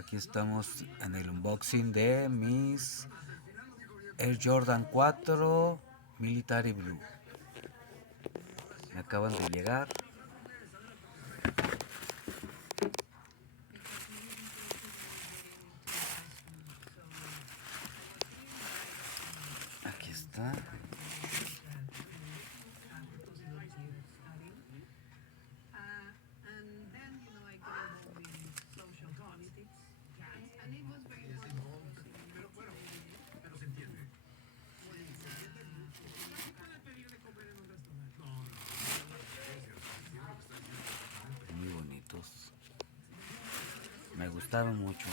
Aquí estamos en el unboxing de mis Air Jordan 4 Military Blue. Me acaban de llegar. Aquí está. Muy bonitos. Me gustaron mucho.